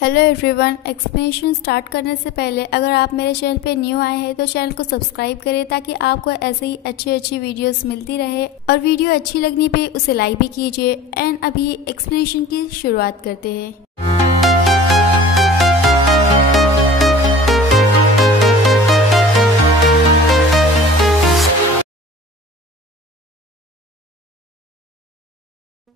Hello everyone, explanation start करने से पहले अगर आप मेरे चैनल पे न्यू आए हैं तो चैनल को सब्सक्राइब करें ताकि आपको ऐसे ही अच्छी वीडियोस मिलती रहे और वीडियो अच्छी लगने पे उसे लाइक भी कीजिए। एंड अभी एक्सप्लेनेशन की शुरुआत करते हैं।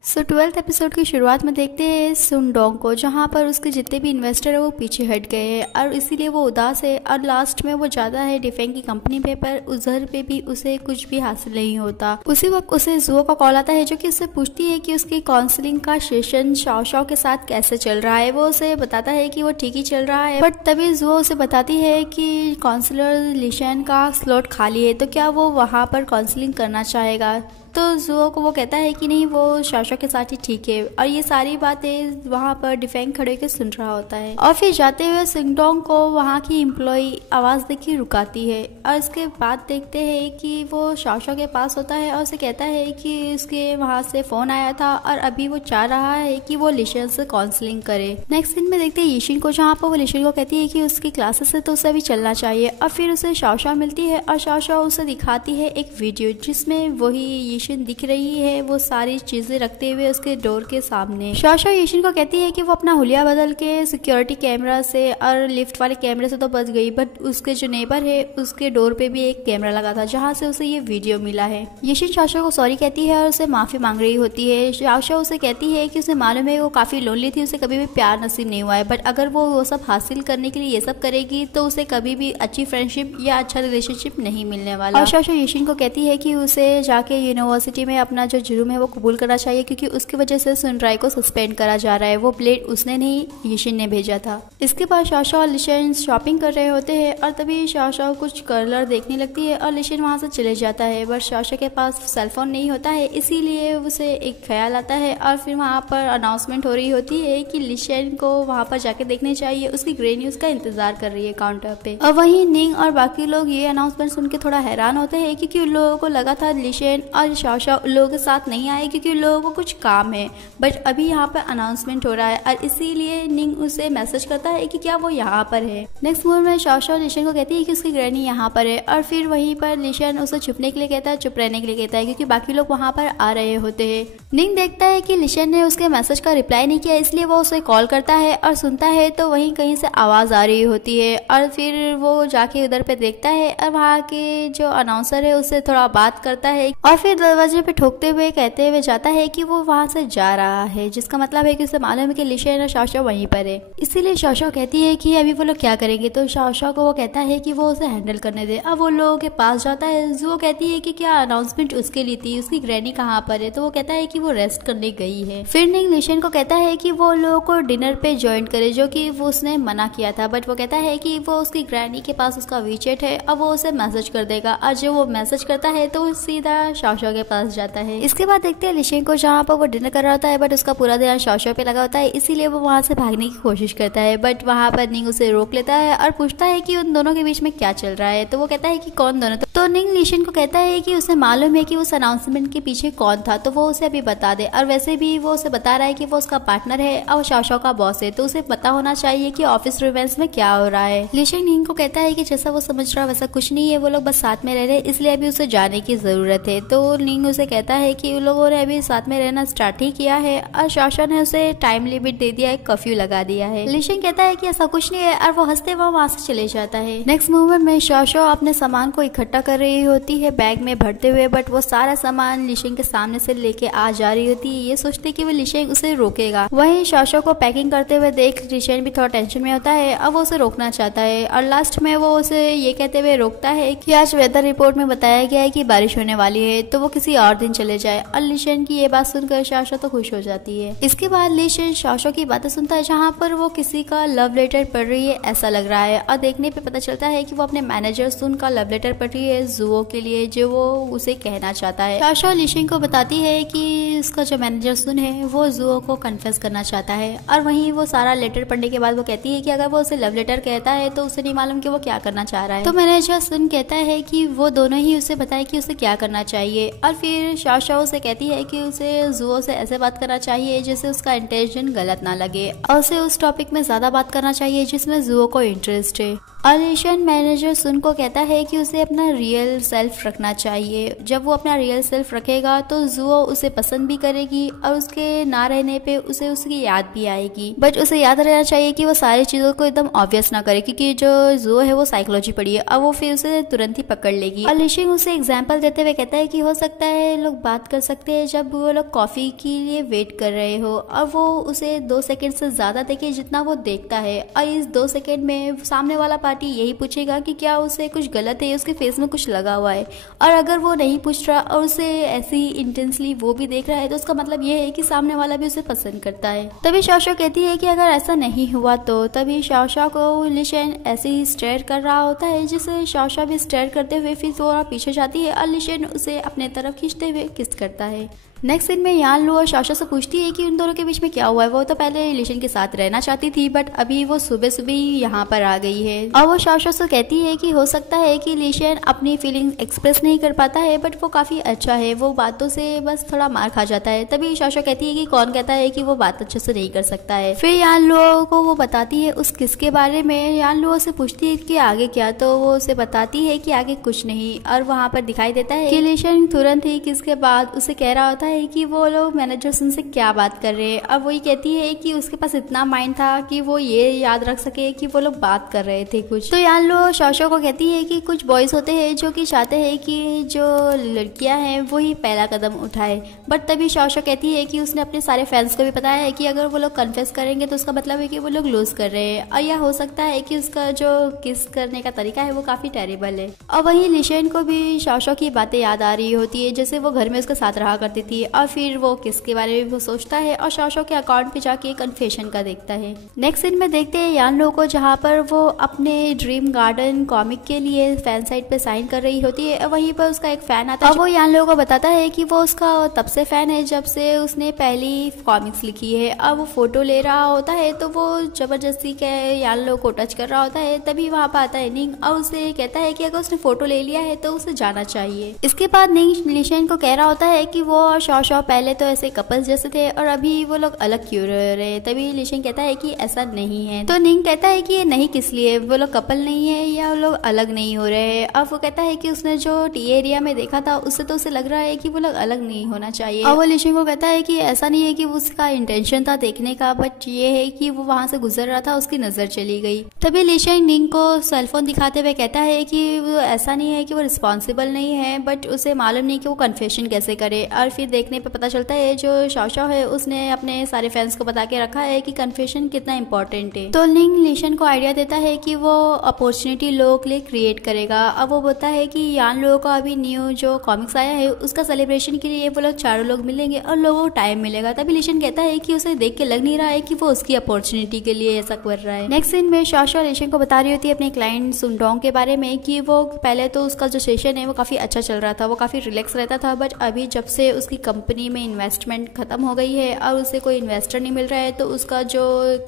सो 12th एपिसोड की शुरुआत में देखते हैं सुन डोंग को, जहाँ पर उसके जितने भी इन्वेस्टर है वो पीछे हट गए हैं और इसीलिए वो उदास है। और लास्ट में वो जाता है डिफेंग की कंपनी पे, पर उधर पे भी उसे कुछ भी हासिल नहीं होता। उसी वक्त उसे जुओ का कॉल आता है जो कि उससे पूछती है कि उसकी काउंसलिंग का सेशन शाओ शाओ के साथ कैसे चल रहा है। वो उसे बताता है कि वो ठीक ही चल रहा है, बट तभी जुओ उसे बताती है कि काउंसलर लिशन का स्लॉट खाली है, तो क्या वो वहाँ पर काउंसलिंग करना चाहेगा। तो जुओ को वो कहता है कि नहीं, वो शाओ के साथ ही ठीक है। और ये सारी बातें वहाँ पर डिफेंग खड़े होकर सुन रहा होता है। और फिर जाते हुए सिंगडोंग को वहाँ की एम्प्लॉय आवाज़ देखी रुकाती है और इसके बाद देखते हैं कि वो शाओ के पास होता है और उसे कहता है कि उसके वहाँ से फ़ोन आया था और अभी वो चाह रहा है कि वो लिशन से काउंसलिंग करे। नेक्स्ट सीन में देखते हैं यिशिन को, जहाँ पर वो लिशन को कहती है कि उसकी क्लासेस है तो उसे अभी चलना चाहिए। और फिर उसे शाओ मिलती है और शाओ उसे दिखाती है एक वीडियो जिसमें वही दिख रही है, वो सारी चीजें रखते हुए उसके डोर के सामने। शाओ यिशिन को कहती है कि वो अपना हुलिया बदल के सिक्योरिटी कैमरा से और लिफ्ट वाले कैमरे से तो बच गई, बट उसके जो नेबर है उसके डोर पे भी एक कैमरा लगा था जहाँ से उसे ये वीडियो मिला है। यिशिन शाओ को सॉरी कहती है और उसे माफी मांग रही होती है। शाओ उसे कहती है कि उसे मालूम है वो काफी लोनली थी, उसे कभी भी प्यार नसीब नहीं हुआ है, बट अगर वो सब हासिल करने के लिए ये सब करेगी तो उसे कभी भी अच्छी फ्रेंडशिप या अच्छा रिलेशनशिप नहीं मिलने वाला। और शाओ यिशिन को कहती है कि उसे जाके यूनिवर्सिटी में अपना जो जुर्म है वो कबूल करना चाहिए, क्योंकि उसकी वजह से सुनराई को सस्पेंड करा जा रहा है। वो ब्लेड उसने नहीं, यिशिन ने भेजा था। इसके बाद शाओ और लिशन शॉपिंग कर रहे होते हैं और तभी शाओ कुछ कलर देखने लगती है और लिशन वहां से चले जाता है, बट शाओ के पास सेलफोन नहीं होता है, इसीलिए उसे एक ख्याल आता है। और फिर वहां पर अनाउंसमेंट हो रही होती है कि लिशन को वहां पर जाके देखने चाहिए, उसकी ग्रे न्यूज का इंतजार कर रही है काउंटर पे। और वहीं निंग और बाकी लोग ये अनाउंसमेंट सुन के थोड़ा हैरान होते हैं, क्योंकि उन लोगों को लगा था लिशन और शाओ लोगों के साथ नहीं आए क्योंकि लोगों को कुछ काम है, बट अभी यहाँ पर अनाउंसमेंट हो रहा है और इसीलिए निंग उसे मैसेज करता है कि क्या वो यहाँ पर है। नेक्स्ट मूव में शाओ लिशन को कहती है कि उसकी ग्रैनी यहाँ पर है और फिर वहीं पर लिशन उसे छुपने के लिए कहता है, चुप रहने के लिए कहता है, क्योंकि बाकी लोग वहाँ पर आ रहे होते हैं। निंग देखता है कि लिशन ने उसके मैसेज का रिप्लाई नहीं किया, इसलिए वो उसे कॉल करता है और सुनता है तो वहीं कहीं से आवाज आ रही होती है और फिर वो जाके उधर पे देखता है और वहाँ के जो अनाउंसर है उससे थोड़ा बात करता है और फिर दरवाजे पे ठोकते हुए कहते हुए जाता है कि वो वहां से जा रहा है, जिसका मतलब है कि उसे मालूम है कि लिशन और शाओ वहीं पर है। इसीलिए शाओ कहती है कि अभी वो लोग क्या करेंगे, तो शाओ को वो कहता है कि वो उसे हैंडल करने दे। अब वो लोगों के पास जाता है। जुओ कहती है कि क्या अनाउंसमेंट उसके लिए थी, उसकी ग्रैनी कहाँ पर है, तो वो कहता है कि वो रेस्ट करने गई है। फिर निंग लिशन को कहता है कि वो लोगों को डिनर पे ज्वाइन करे, जो कि वो उसने मना किया था, बट वो कहता है कि वो उसकी ग्रैनी के पास उसका वीचेट है, अब वो उसे मैसेज कर देगा। और जो वो मैसेज करता है तो वो सीधा शाओ के पास जाता है। इसके बाद देखते हैं लिशन को, जहाँ पर वो डिनर कर रहा होता है, बट उसका पूरा ध्यान शाओ पे लगा होता है, इसीलिए वो वहाँ से भागने की कोशिश करता है, बट वहाँ पर निंग उसे रोक लेता है और पूछता है कि उन दोनों के बीच में क्या चल रहा है। तो वो कहता है कि कौन दोनों, तो निंग लिशन को कहता है कि उसे मालूम है कि उस अनाउंसमेंट के पीछे कौन था, तो वो उसे अभी बता दे। और वैसे भी वो उसे बता रहा है कि वो उसका पार्टनर है और शाओ का बॉस है, तो उसे पता होना चाहिए कि ऑफिस रोमांस में क्या हो रहा है। लिशन निंग को कहता है कि जैसा वो समझ रहा है वैसा कुछ नहीं है, वो लोग बस साथ में रह रहे हैं, इसलिए अभी उसे जाने की जरूरत है। तो निंग उसे कहता है कि उन लोगों ने अभी साथ में रहना स्टार्ट ही किया है और शाओ ने उसे टाइम लिमिट दे दिया है, कर्फ्यू लगा दिया है। लिशन कहता है कि ऐसा कुछ नहीं है और वो हंसते हुए वहां से चले जाता है। नेक्स्ट मूवमेंट में शाओ अपने सामान को इकट्ठा कर रही होती है बैग में भरते हुए, बट वो सारा सामान लिशन के सामने से लेके आ जा रही होती है, ये सोचते कि वो लिशन उसे रोकेगा। वहीं शाओ को पैकिंग करते हुए देख लिशन भी थोड़ा टेंशन में होता है और वो उसे रोकना चाहता है और लास्ट में वो उसे ये कहते हुए रोकता है कि आज वेदर रिपोर्ट में बताया गया है कि बारिश होने वाली है, तो वो किसी और दिन चले जाए। और लिशन की ये बात सुनकर शाओ तो खुश हो जाती है। इसके बाद लिशन शाओ की बातें सुनता है, जहाँ पर वो किसी का लव लेटर पढ़ रही है ऐसा लग रहा है, और देखने पे पता चलता है कि वो अपने मैनेजर सुन का लव लेटर पढ़ रही है जुओ के लिए, जो वो उसे कहना चाहता है। शाओ लिशन को बताती है कि उसका जो मैनेजर सुन है वो जुओ को कन्फेस करना चाहता है, और वहीं वो सारा लेटर पढ़ने के बाद वो कहती है कि अगर वो उसे लव लेटर कहता है तो उसे नहीं मालूम कि वो क्या करना चाह रहा है। तो मैनेजर सुन कहता है कि वो दोनों ही उसे बताए कि उसे क्या करना चाहिए, और फिर शाओ से कहती है कि उसे जुओ से ऐसे बात करना चाहिए जिससे उसका इंटेंशन गलत ना लगे और उसे उस टॉपिक में ज्यादा बात करना चाहिए जिसमें जुओ को इंटरेस्ट है। और लिशन मैनेजर सुन को कहता है कि उसे अपना रियल सेल्फ रखना चाहिए। जब वो अपना रियल सेल्फ रखेगा तो जुओ उसे पसंद भी करेगी और उसके ना रहने पे उसे उसकी याद भी आएगी। बट उसे याद रहना चाहिए कि वो सारी चीजों को एकदम ऑब्वियस ना करे, क्योंकि जो जुओ है वो साइकोलॉजी पढ़ी है और वो फिर उसे तुरंत ही पकड़ लेगी। और लिशिंग उसे एग्जाम्पल देते हुए कहता है कि हो सकता है लोग बात कर सकते हैं जब वो लोग कॉफी के लिए वेट कर रहे हो और वो उसे 2 सेकेंड से ज्यादा देखे जितना वो देखता है। और इस 2 सेकेंड में सामने वाला पार्टी यही पूछेगा कि क्या उसे कुछ गलत है, उसके फेस में कुछ लगा हुआ है। और अगर वो नहीं पूछ रहा और उसे ऐसे ही इंटेंसली वो भी देख रहा है तो उसका मतलब ये है कि सामने वाला भी उसे पसंद करता है। तभी शाओ कहती है कि अगर ऐसा नहीं हुआ तो तभी शाओ को लिशन ऐसे ही स्टेयर कर रहा होता है, जिसे शाओ भी स्टेयर करते हुए फिर थोड़ा पीछे जाती है और लिशन उसे अपने तरफ खींचते हुए किस करता है। नेक्स्ट सीन में यान लू और शाओ से पूछती है कि उन दोनों के बीच में क्या हुआ है। वो तो पहले लिशन के साथ रहना चाहती थी बट अभी वो सुबह सुबह ही यहाँ पर आ गई है। और वो शाओ से कहती है कि हो सकता है कि लिशन अपनी फीलिंग्स एक्सप्रेस नहीं कर पाता है बट वो काफी अच्छा है, वो बातों से बस थोड़ा मार खा जाता है। तभी शाओ कहती है कि कौन कहता है कि वो बात अच्छे से नहीं कर सकता है। फिर यान लू को वो बताती है उस किस के बारे में। यान लू से पूछती है कि आगे क्या, तो वो उसे बताती है कि आगे कुछ नहीं। और वहाँ पर दिखाई देता है कि लिशन तुरंत ही किसके बाद उसे कह रहा होता है कि वो लोग मैनेजर सुन से क्या बात कर रहे हैं। अब वही कहती है कि उसके पास इतना माइंड था कि वो ये याद रख सके कि वो लोग बात कर रहे थे कुछ। तो यान लो शाओ को कहती है कि कुछ बॉयज होते हैं जो कि चाहते हैं कि जो लड़कियां हैं वो ही पहला कदम उठाए। बट तभी शाओ कहती है कि उसने अपने सारे फैंस को भी बताया है कि अगर वो लोग कन्फेस करेंगे तो उसका मतलब है कि वो लोग लूज कर रहे हैं। और यह हो सकता है कि उसका जो किस करने का तरीका है वो काफी टेरिबल है। और वहीं लिशन को भी शाओ की बातें याद आ रही होती है, जैसे वो घर में उसके साथ रहा करती थी। और फिर वो किसके बारे में वो सोचता है और शाओ के अकाउंट पे जाके कन्फेशन का देखता है। नेक्स्ट सीन में देखते हैं यान लो को, जहाँ पर वो अपने ड्रीम गार्डन कॉमिक के लिए फैन साइट पे साइन कर रही होती है। वहीं पर उसका एक फैन आता है और वो यान लो को बताता है कि वो उसका तब से फैन है जब से उसने पहली कॉमिक्स लिखी है। अब वो फोटो ले रहा होता है तो वो जबरदस्ती के यान लो को टच कर रहा होता है। तभी वहाँ पर आता है निंग और उसे कहता है कि अगर उसने फोटो ले लिया है तो उसे जाना चाहिए। इसके बाद निंग लिशन को कह रहा होता है कि वो और शाओ पहले तो ऐसे कपल्स जैसे थे और अभी वो लोग अलग क्यों रह रहे। तभी लिशन कहता है कि ऐसा नहीं है। तो निंग कहता है कि ये नहीं किस लिए, वो लोग कपल नहीं है या वो लोग अलग नहीं हो रहे हैं। अब वो कहता है कि उसने जो टी एरिया में देखा था उससे तो उसे लग रहा है कि वो लोग अलग नहीं होना चाहिए। और वो लिशन को कहता है कि ऐसा नहीं है कि उसका इंटेंशन था देखने का, बट ये है कि वो वहां से गुजर रहा था, उसकी नजर चली गई। तभी लिशन निंग को सेलफोन दिखाते हुए कहता है कि वो ऐसा नहीं है कि वो रिस्पॉन्सिबल नहीं है, बट उसे मालूम नहीं कि वो कन्फेशन कैसे करे। और फिर देखने पे पता चलता है जो शाओ है उसने अपने सारे फैंस को बता के रखा है कि कन्फेशन कितना इंपॉर्टेंट है। तो निंग लिशन को आइडिया देता है कि वो अपॉर्चुनिटी लोगों के लिए क्रिएट करेगा। अब वो बोलता है कि यान लोगों का अभी न्यू जो कॉमिक्स आया है उसका सेलिब्रेशन के लिए वो लोग चारों लोग मिलेंगे और लोगों को टाइम मिलेगा। तभी लिशन कहता है कि उसे देख के लग नहीं रहा है कि वो उसकी अपॉर्चुनिटी के लिए ऐसा कर रहा है। नेक्स्ट सीन में शाओ लिशन को बता रही होती है अपने क्लाइंट सुनडोंग के बारे में कि वो पहले तो उसका जो सेशन है वो काफी अच्छा चल रहा था, वो काफी रिलैक्स रहता था। बट अभी जब से उसकी कंपनी में इन्वेस्टमेंट खत्म हो गई है और उसे कोई इन्वेस्टर नहीं मिल रहा है तो उसका जो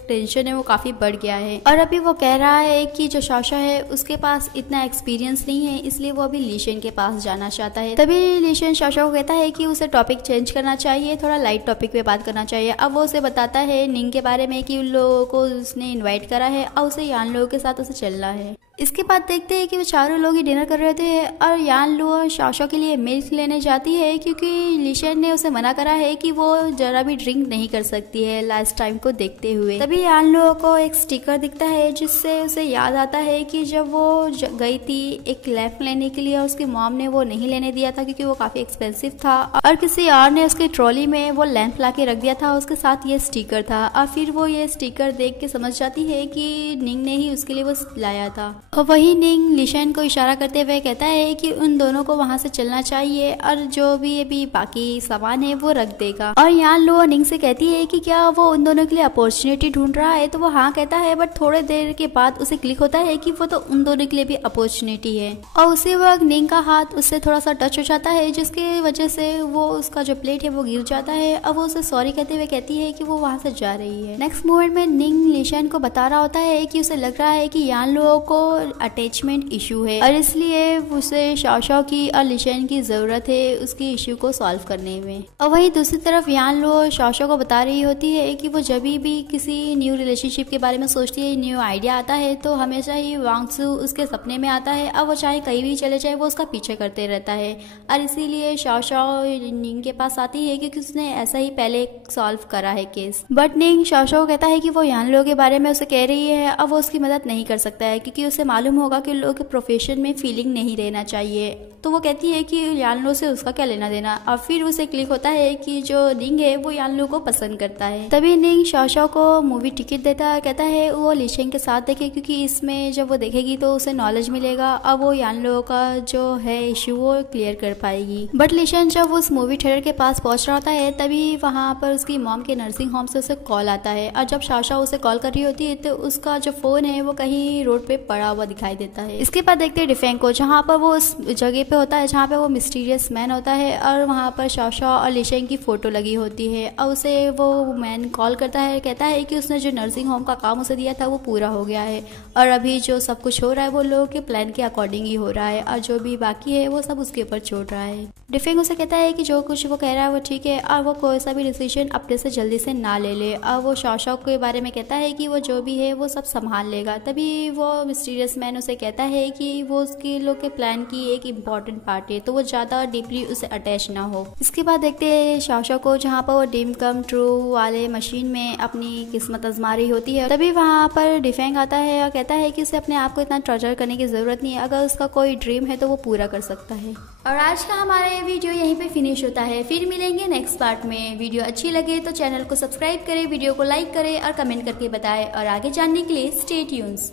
टेंशन है वो काफी बढ़ गया है। और अभी वो कह रहा है कि जो शाओ है उसके पास इतना एक्सपीरियंस नहीं है, इसलिए वो अभी लिशन के पास जाना चाहता है। तभी लिशन शाओ को कहता है कि उसे टॉपिक चेंज करना चाहिए, थोड़ा लाइट टॉपिक पे बात करना चाहिए। अब वो उसे बताता है निंग के बारे में कि उन लोगों को उसने इन्वाइट करा है और उसे यान लोगों के साथ उसे चलना है। इसके बाद देखते हैं कि वो चारों लोग ही डिनर कर रहे थे और यान लू शाओ के लिए मिल्क लेने जाती है क्योंकि लिशन ने उसे मना करा है कि वो जरा भी ड्रिंक नहीं कर सकती है लास्ट टाइम को देखते हुए। तभी यान लू को एक स्टिकर दिखता है जिससे उसे याद आता है कि जब वो गई थी एक लैंप लेने के लिए, उसकी मॉम ने वो नहीं लेने दिया था क्योंकि वो काफी एक्सपेंसिव था और किसी और ने उसकी ट्रॉली में वो लैंप ला के रख दिया था, उसके साथ ये स्टिकर था। और फिर वो ये स्टिकर देख के समझ जाती है कि निंग ने ही उसके लिए वो लाया था। और वही निंग लिशन को इशारा करते हुए कहता है कि उन दोनों को वहां से चलना चाहिए और जो भी अभी बाकी सामान है वो रख देगा। और यान लू निंग से कहती है कि क्या वो उन दोनों के लिए अपॉर्चुनिटी ढूंढ रहा है, तो वो हाँ कहता है। बट थोड़े देर के बाद उसे क्लिक होता है कि वो तो उन दोनों के लिए भी अपॉर्चुनिटी है। और उसी वक्त निंग का हाथ उससे थोड़ा सा टच हो जाता है जिसकी वजह से वो उसका जो प्लेट है वो गिर जाता है। अब वो उसे सॉरी कहते हुए कहती है कि वो वहां से जा रही है। नेक्स्ट मोमेंट में निंग लिशन को बता रहा होता है कि उसे लग रहा है कि यान लू को अटैचमेंट इशू है और इसलिए उसे शाओशाओ की और लिशन की ज़रूरत है उसकी इशू को सॉल्व करने में। और वहीं दूसरी तरफ यान लो शाओशाओ को बता रही होती है कि वो जब भी किसी न्यू रिलेशनशिप के बारे में सोचती है, न्यू आइडिया आता है तो हमेशा ही वांगसू उसके सपने में आता है और वो चाहे कहीं भी चले जाए वो उसका पीछे करते रहता है। और इसीलिए शाओशाओ निंग के पास आती है क्योंकि उसने ऐसा ही पहले सॉल्व करा है केस। बट निंग शाओशाओ कहता है कि वो यान लो के बारे में उसे कह रही है और वो उसकी मदद नहीं कर सकता है क्योंकि उसे मालूम होगा कि लोगों के प्रोफेशन में फीलिंग नहीं रहना चाहिए। तो वो कहती है कि यानलो से उसका क्या लेना देना। और फिर उसे क्लिक होता है कि जो निंग है वो यानलो को पसंद करता है। तभी निंग शाओशाओ को मूवी टिकट देता है, कहता है वो लिशेंग के साथ देखे क्योंकि इसमें जब वो देखेगी तो उसे नॉलेज मिलेगा और वो यानलो का जो है इशू वो क्लियर कर पाएगी। बट लिशेंग जब उस मूवी थिएटर के पास पहुंच रहा होता है तभी वहाँ पर उसकी मॉम के नर्सिंग होम से उसे कॉल आता है और जब शाओशाओ उसे कॉल कर रही होती है तो उसका जो फोन है वो कहीं रोड पे पड़ा हुआ दिखाई देता है। इसके बाद देखते हैं डिफेंग को, जहाँ पर वो उस जगह पे होता है जहाँ पे वो मिस्टीरियस मैन होता है और वहाँ पर शाओशाओ और लिशेंग की फोटो लगी होती है और उसे वो मैन कॉल करता है, कहता है कि उसने जो नर्सिंग होम का काम उसे दिया था वो पूरा हो गया है और अभी जो सब कुछ हो रहा है वो लोगों के प्लान के अकॉर्डिंग ही हो रहा है और जो भी बाकी है वो सब उसके ऊपर छोड़ रहा है। डिफेंग उसे कहता है कि जो कुछ वो कह रहा है वो ठीक है और वो कोई सा भी डिसीजन अपने से जल्दी से ना ले ले। और वो शाओशाओ के बारे में कहता है कि वो जो भी है वो सब संभाल लेगा। तभी वो मिस्टीरियस मैन उसे कहता है कि वो उसके लोग के प्लान की एक इम्पॉर्टेंट पार्ट है तो वो ज्यादा डीपली उसे अटैच ना हो। इसके बाद देखते हैं शाओशाओ को जहाँ पर वो ड्रीम कम ट्रू वाले मशीन में अपनी किस्मत आजमा रही होती है। तभी वहाँ पर डिफेंग आता है और कहता है कि उसे अपने आप को इतना टॉर्चर करने की जरूरत नहीं है, अगर उसका कोई ड्रीम है तो वो पूरा कर सकता है। और आज का हमारा ये वीडियो यहीं पे फिनिश होता है, फिर मिलेंगे नेक्स्ट पार्ट में। वीडियो अच्छी लगे तो चैनल को सब्सक्राइब करें, वीडियो को लाइक करें और कमेंट करके बताएं और आगे जानने के लिए स्टे ट्यून्स।